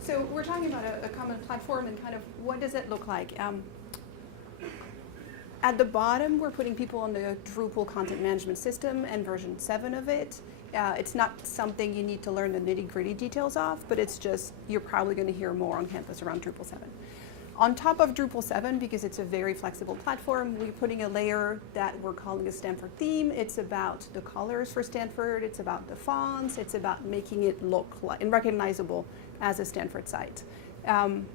So we're talking about a common platform and kind of what does it look like? At the bottom, we're putting people on the Drupal content management system and version 7 of it. It's not something you need to learn the nitty-gritty details of, but it's just, you're probably going to hear more on campus around Drupal 7. On top of Drupal 7, because it's a very flexible platform, we're putting a layer that we're calling a Stanford theme. It's about the colors for Stanford, it's about the fonts, it's about making it look like and recognizable as a Stanford site. And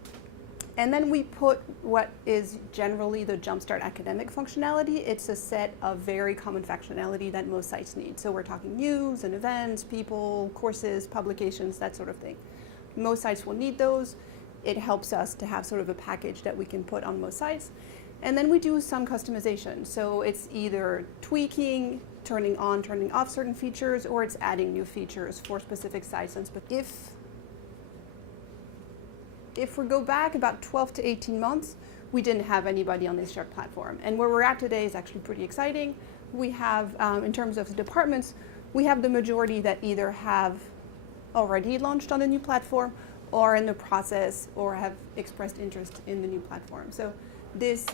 then we put what is generally the Jumpstart academic functionality. It's a set of very common functionality that most sites need. So we're talking news and events, people, courses, publications, that sort of thing. Most sites will need those. It helps us to have sort of a package that we can put on most sites. And then we do some customization. So it's either tweaking, turning on, turning off certain features, or it's adding new features for specific sites. And if we go back about 12 to 18 months, we didn't have anybody on this shared platform. And where we're at today is actually pretty exciting. We have, in terms of departments, we have the majority that either have already launched on the new platform or in the process or have expressed interest in the new platform. So this,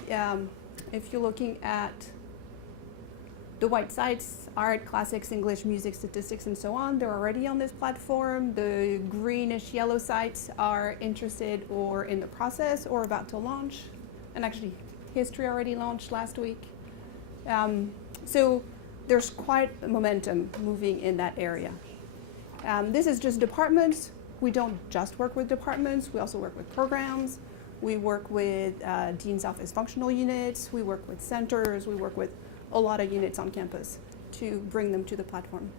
if you're looking at the white sites, art, classics, English, music, statistics, and so on, they're already on this platform. The greenish yellow sites are interested or in the process or about to launch. And actually, history already launched last week. So there's quite a momentum moving in that area. This is just departments. We don't just work with departments. We also work with programs. We work with Dean's Office functional units. We work with centers. We work with a lot of units on campus to bring them to the platform.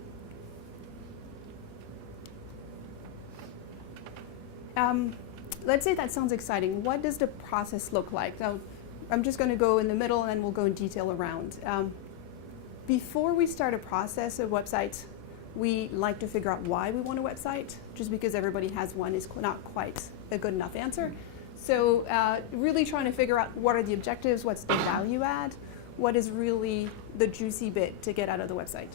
Let's say that sounds exciting. What does the process look like? Now, I'm just going to go in the middle and then we'll go in detail around. Before we start a process of websites, we like to figure out why we want a website. Just because everybody has one is not quite a good enough answer. So really trying to figure out what are the objectives, what's the value add, what is really the juicy bit to get out of the website.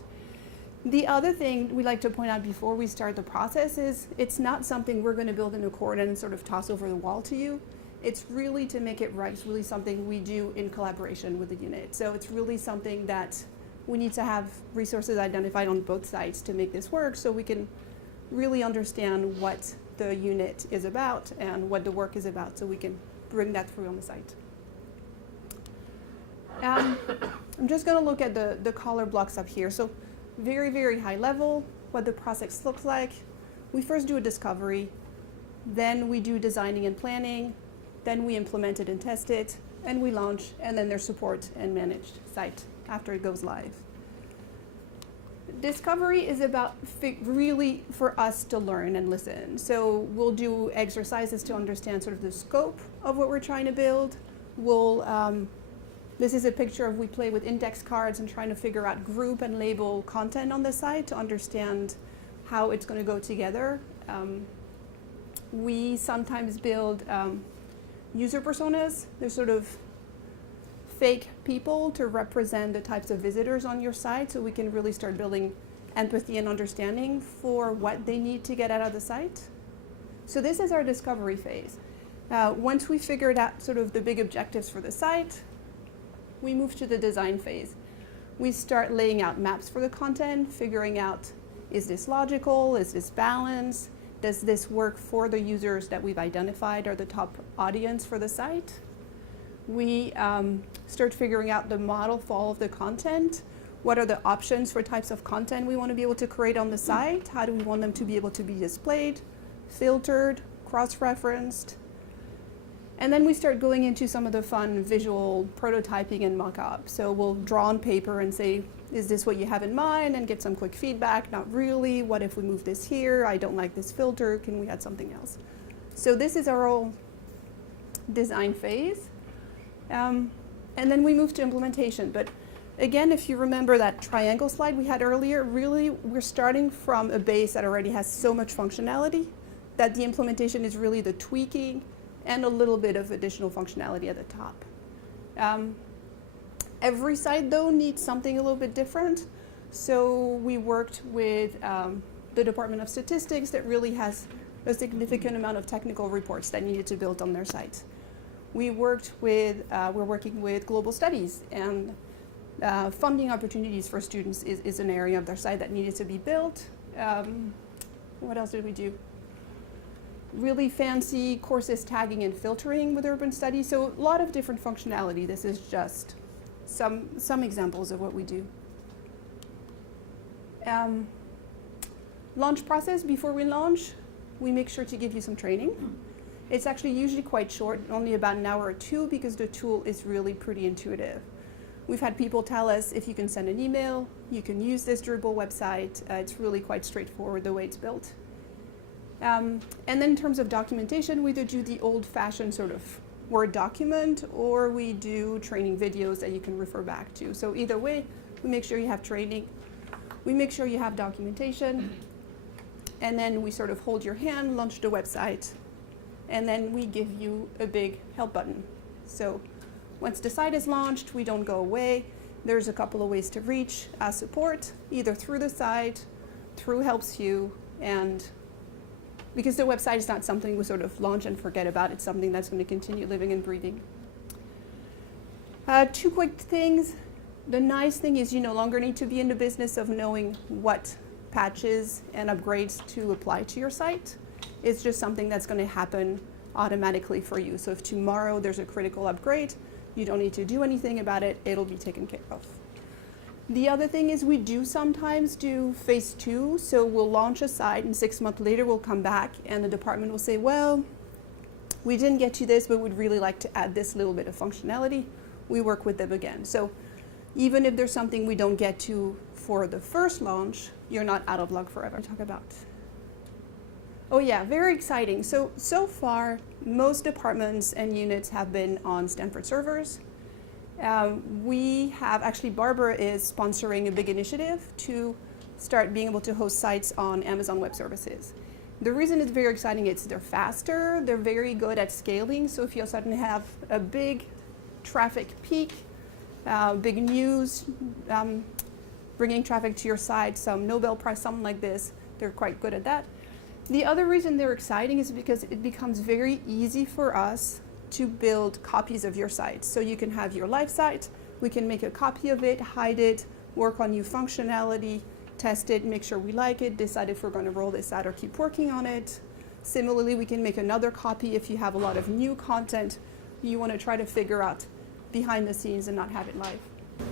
The other thing we like to point out before we start the process is it's not something we're going to build in a corner and sort of toss over the wall to you. It's really to make it right. It's really something we do in collaboration with the unit. So it's really something that we need to have resources identified on both sides to make this work so we can really understand what the unit is about and what the work is about so we can bring that through on the site. I'm just going to look at the color blocks up here. So very, very high level, what the process looks like. We first do a discovery, then we do designing and planning, then we implement it and test it, and we launch, and then there's support and managed site after it goes live. Discovery is about really for us to learn and listen. So we'll do exercises to understand sort of the scope of what we're trying to build. This is a picture of we play with index cards and trying to figure out group and label content on the site to understand how it's going to go together. We sometimes build user personas. They're sort of fake people to represent the types of visitors on your site so we can really start building empathy and understanding for what they need to get out of the site. So this is our discovery phase. Once we figured out sort of the big objectives for the site, we move to the design phase. We start laying out maps for the content, figuring out, is this logical, is this balanced, does this work for the users that we've identified are the top audience for the site? We start figuring out the model for all of the content. What are the options for types of content we want to be able to create on the site? How do we want them to be able to be displayed, filtered, cross-referenced? And then we start going into some of the fun visual prototyping and mock-up. So we'll draw on paper and say, is this what you have in mind? And get some quick feedback. Not really. What if we move this here? I don't like this filter. Can we add something else? So this is our whole design phase. And then we move to implementation. But again, if you remember that triangle slide we had earlier, really we're starting from a base that already has so much functionality that the implementation is really the tweaking and a little bit of additional functionality at the top. Every site, though, needs something a little bit different. So we worked with the Department of Statistics that really has a significant amount of technical reports that needed to build on their site. We're working with global studies, and funding opportunities for students is an area of their site that needed to be built. What else did we do? Really fancy courses tagging and filtering with urban studies. So a lot of different functionality. This is just some examples of what we do. Launch process. Before we launch, we make sure to give you some training. It's actually usually quite short, only about an hour or two, because the tool is really pretty intuitive. We've had people tell us if you can send an email, you can use this Drupal website. It's really quite straightforward the way it's built. And then in terms of documentation, we either do the old-fashioned sort of Word document, or we do training videos that you can refer back to. So either way, we make sure you have training, we make sure you have documentation, and then we sort of hold your hand, launch the website, and then we give you a big help button. So once the site is launched, we don't go away. There's a couple of ways to reach support, either through the site, through Helps You, and because the website is not something we sort of launch and forget about, it's something that's going to continue living and breathing. Two quick things. The nice thing is you no longer need to be in the business of knowing what patches and upgrades to apply to your site. It's just something that's going to happen automatically for you. So if tomorrow there's a critical upgrade, you don't need to do anything about it. It'll be taken care of. The other thing is we do sometimes do phase 2. So we'll launch a site, and 6 months later we'll come back and the department will say, well, we didn't get to this, but we'd really like to add this little bit of functionality. We work with them again. So even if there's something we don't get to for the first launch, you're not out of luck forever. Talk about. Oh yeah, very exciting. So far, most departments and units have been on Stanford servers. We have, actually Barbara is sponsoring a big initiative to start being able to host sites on Amazon Web Services. The reason it's very exciting is they're faster, they're very good at scaling, so if you suddenly have a big traffic peak, big news, bringing traffic to your site, some Nobel Prize, something like this, they're quite good at that. The other reason they're exciting is because it becomes very easy for us to build copies of your site. So you can have your live site, we can make a copy of it, hide it, work on new functionality, test it, make sure we like it, decide if we're going to roll this out or keep working on it. Similarly, we can make another copy if you have a lot of new content you want to try to figure out behind the scenes and not have it live.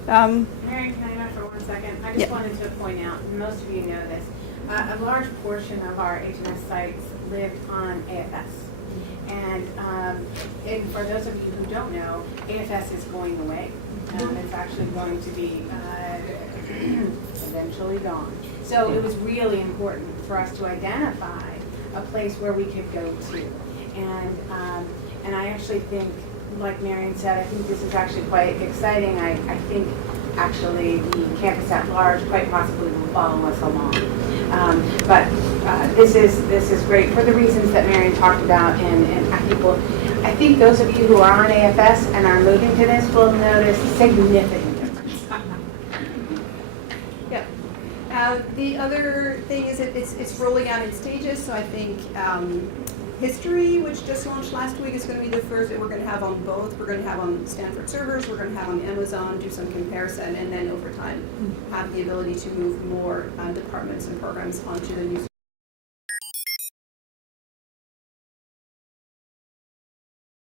Marion, can I interrupt for 1 second? I just wanted to point out, and most of you know this, a large portion of our H&S sites live on AFS. And for those of you who don't know, AFS is going away. It's actually going to be eventually gone. So it was really important for us to identify a place where we could go to. And I actually think, like Marion said, I think this is actually quite exciting. I think actually the campus at large quite possibly will follow us along. But this is great for the reasons that Marion talked about, and I think those of you who are on AFS and are moving to this will notice significant difference. Yeah. The other thing is it's rolling out in stages, so I think History, which just launched last week, is going to be the first that we're going to have on both. We're going to have on Stanford servers, we're going to have on Amazon, do some comparison, and then over time have the ability to move more departments and programs onto the new